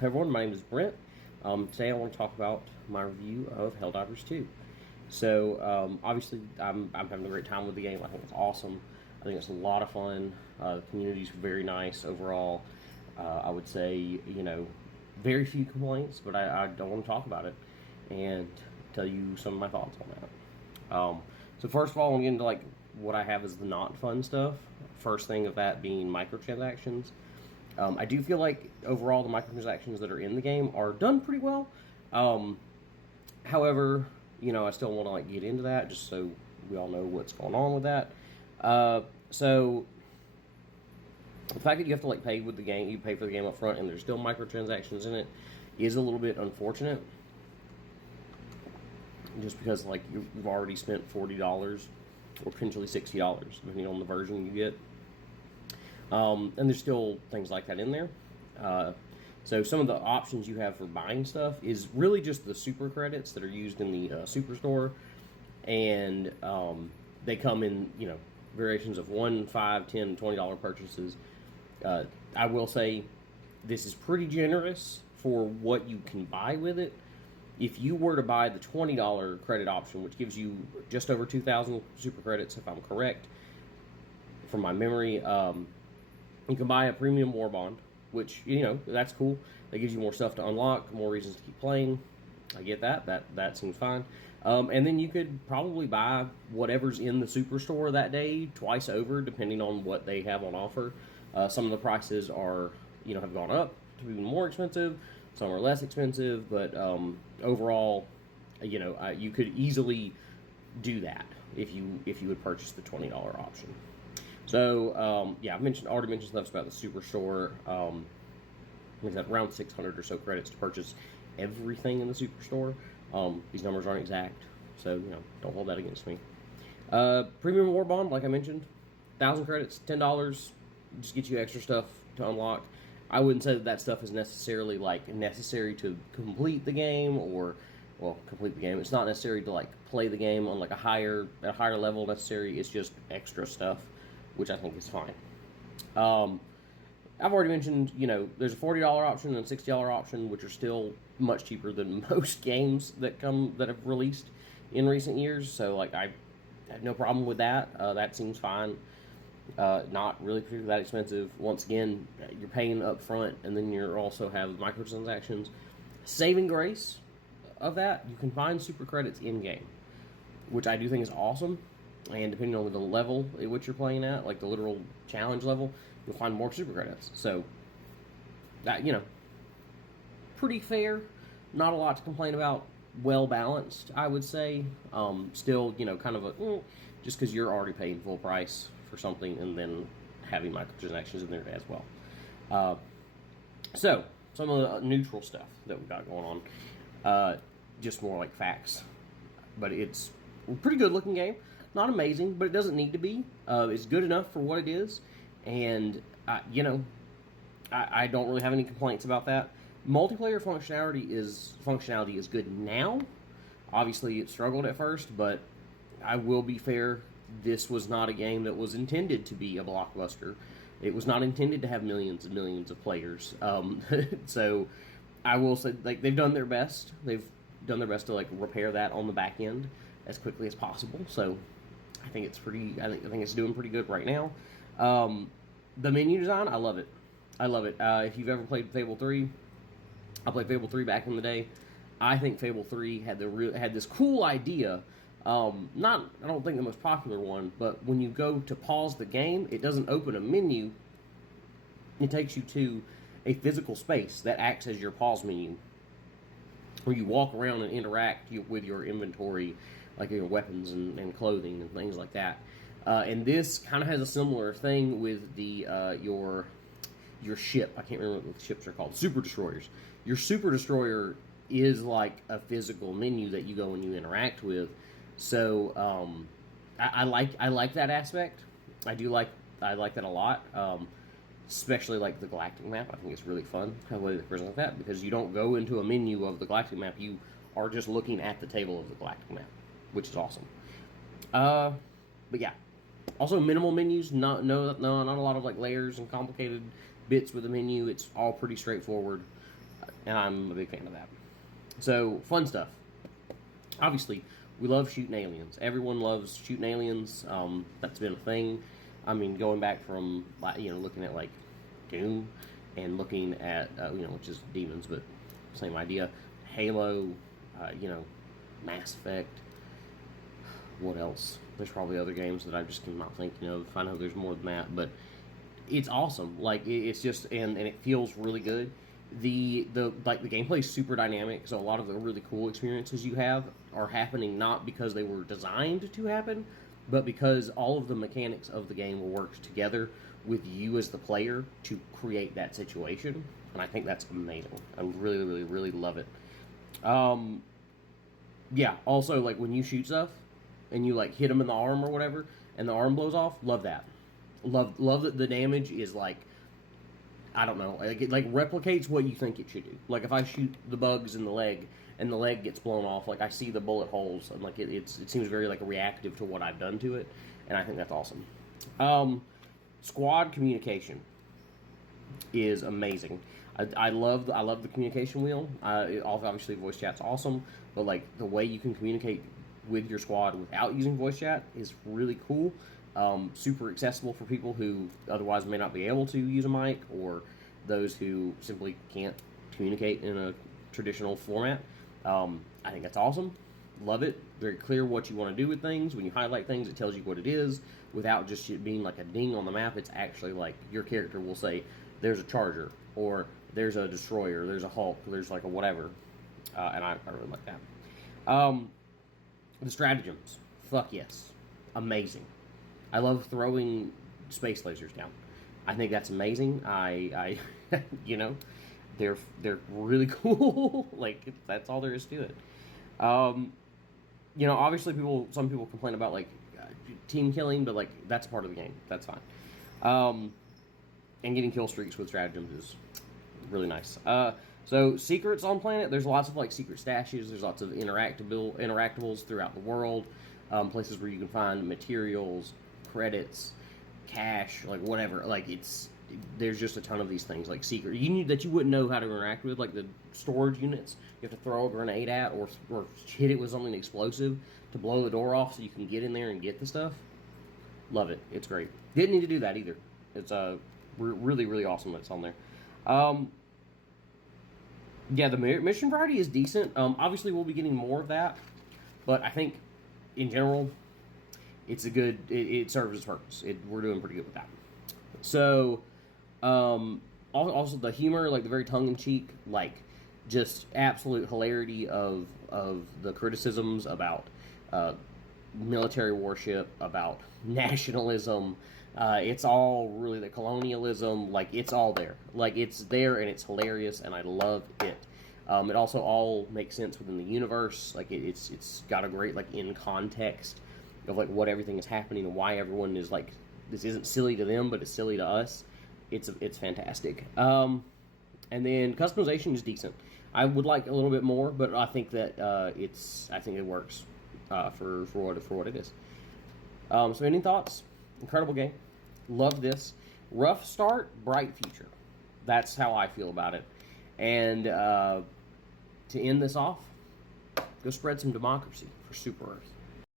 Hey everyone, my name is Brent. Today I want to talk about my review of Helldivers 2. Obviously, I'm having a great time with the game. I think it's awesome. I think it's a lot of fun. The community's very nice overall. I would say, very few complaints, but I don't want to talk about it and tell you some of my thoughts on that. So first of all, I'm getting to what I have as the not fun stuff. First thing of that being microtransactions. I do feel like overall the microtransactions that are in the game are done pretty well. However, I still want to get into that just so we all know what's going on with that. So the fact that you have to pay with the game, you pay for the game up front, and there's still microtransactions in it, is a little bit unfortunate. Just because you've already spent $40 or potentially $60, depending on the version you get. And there's still things like that in there. So some of the options you have for buying stuff is really just the super credits that are used in the superstore, and they come in variations of $1, $5, $10, $20 purchases. I will say this is pretty generous for what you can buy with it. If you were to buy the $20 credit option, which gives you just over 2,000 super credits, if I'm correct, from my memory. You can buy a premium war bond, which, that's cool. That gives you more stuff to unlock, more reasons to keep playing. I get that. That seems fine. And then you could probably buy whatever's in the superstore that day twice over, depending on what they have on offer. Some of the prices are, have gone up to be more expensive. Some are less expensive, but overall, you could easily do that if you would purchase the $20 option. So, I've already mentioned stuff about the Superstore. We've got around 600 or so credits to purchase everything in the Superstore. These numbers aren't exact, so, don't hold that against me. Premium War Bond, like I mentioned, 1,000 credits, $10, just get you extra stuff to unlock. I wouldn't say that stuff is necessarily, necessary to complete the game, complete the game. It's not necessary to, play the game on, a higher level necessary. It's just extra stuff, which I think is fine. I've already mentioned, there's a $40 option and a $60 option, which are still much cheaper than most games that have released in recent years. So, I have no problem with that. That seems fine. Not really particularly that expensive. Once again, you're paying up front, and then you also have microtransactions. Saving grace of that, you can find super credits in-game, which I do think is awesome. And depending on the level at which you're playing at, the literal challenge level, you'll find more super credits. So, that, pretty fair. Not a lot to complain about. Well balanced, I would say. Still, kind of just because you're already paying full price for something and then having microtransactions in there as well. So, some of the neutral stuff that we got going on. Just more facts. But it's a pretty good looking game. Not amazing, but it doesn't need to be. It's good enough for what it is, and I don't really have any complaints about that. Multiplayer functionality is good now. Obviously, it struggled at first, but I will be fair. This was not a game that was intended to be a blockbuster. It was not intended to have millions and millions of players. So I will say, they've done their best. They've done their best to repair that on the back end as quickly as possible. So I think it's pretty. I think it's doing pretty good right now. The menu design, I love it. If you've ever played Fable 3, I played Fable 3 back in the day. I think Fable 3 had this cool idea. I don't think the most popular one, but when you go to pause the game, it doesn't open a menu. It takes you to a physical space that acts as your pause menu, where you walk around and interact with your inventory, your weapons and clothing and things like that. And this kind of has a similar thing with the your ship. I can't remember what the ships are called. Super destroyers. Your super destroyer is a physical menu that you go and you interact with. So I like that aspect. I like that a lot. Especially the galactic map. I think it's really fun how they present that, because you don't go into a menu of the galactic map. You are just looking at the table of the galactic map, which is awesome. But yeah, also minimal menus. Not a lot of layers and complicated bits with the menu. It's all pretty straightforward. and I'm a big fan of that. So, fun stuff. Obviously, we love shooting aliens. Everyone loves shooting aliens. That's been a thing. I mean, going back from, looking at, like, Doom and looking at, which is demons, but same idea. Halo, Mass Effect. What else? There's probably other games that I just cannot thinking of. I know there's more than that, but it's awesome. Like, it's just, and it feels really good. The gameplay is super dynamic, so a lot of the really cool experiences you have are happening not because they were designed to happen, but because all of the mechanics of the game will work together with you as the player to create that situation. And I think that's amazing. I really, really, really love it. Yeah, also, like, when you shoot stuff and you, like, hit them in the arm or whatever, and the arm blows off, love that. Love that the damage is, like, I don't know, like, it, like, replicates what you think it should do. Like, if I shoot the bugs in the leg and the leg gets blown off, like, I see the bullet holes, and, like, it seems very, like, reactive to what I've done to it, and I think that's awesome. Squad communication is amazing. I love the communication wheel. Obviously, voice chat's awesome, but, like, the way you can communicate with your squad without using voice chat is really cool. Super accessible for people who otherwise may not be able to use a mic, or those who simply can't communicate in a traditional format. I think that's awesome. Love it. Very clear what you want to do with things. When you highlight things, it tells you what it is without just it being like a ding on the map. It's actually like your character will say, there's a charger, or there's a destroyer, there's a Hulk, there's like a whatever. And I really like that. The stratagems. Fuck yes. Amazing. I love throwing space lasers down. I think that's amazing. I they're really cool. Like, that's all there is to it. Obviously some people complain about, like, team killing, but, like, that's part of the game. That's fine. And getting kill streaks with stratagems is really nice. So secrets on planet, there's lots of, like, secret stashes. There's lots of interactables throughout the world. Places where you can find materials, credits, cash, like, whatever. Like, there's just a ton of these things, like secret that you wouldn't know how to interact with, like the storage units you have to throw a grenade at, or hit it with something explosive to blow the door off so you can get in there and get the stuff. Love it. It's great. Didn't need to do that either. It's really, really awesome that it's on there. Yeah, the mission variety is decent. Obviously, we'll be getting more of that, but I think in general, it's a good. It serves its purpose. We're doing pretty good with that. So, also the humor, like the very tongue-in-cheek, like just absolute hilarity of the criticisms about military warship, about nationalism. It's all really the colonialism. Like, it's all there. Like, it's there, and it's hilarious, and I love it. It also all makes sense within the universe. Like, it's got a great, like, in context of, like, what everything is happening and why everyone is, like, this isn't silly to them, but it's silly to us. It's fantastic. And then customization is decent. I would like a little bit more, but I think that I think it works for what it is. So any thoughts? Incredible game. Love this. Rough start, bright future. That's how I feel about it. And to end this off, go spread some democracy for Super Earth.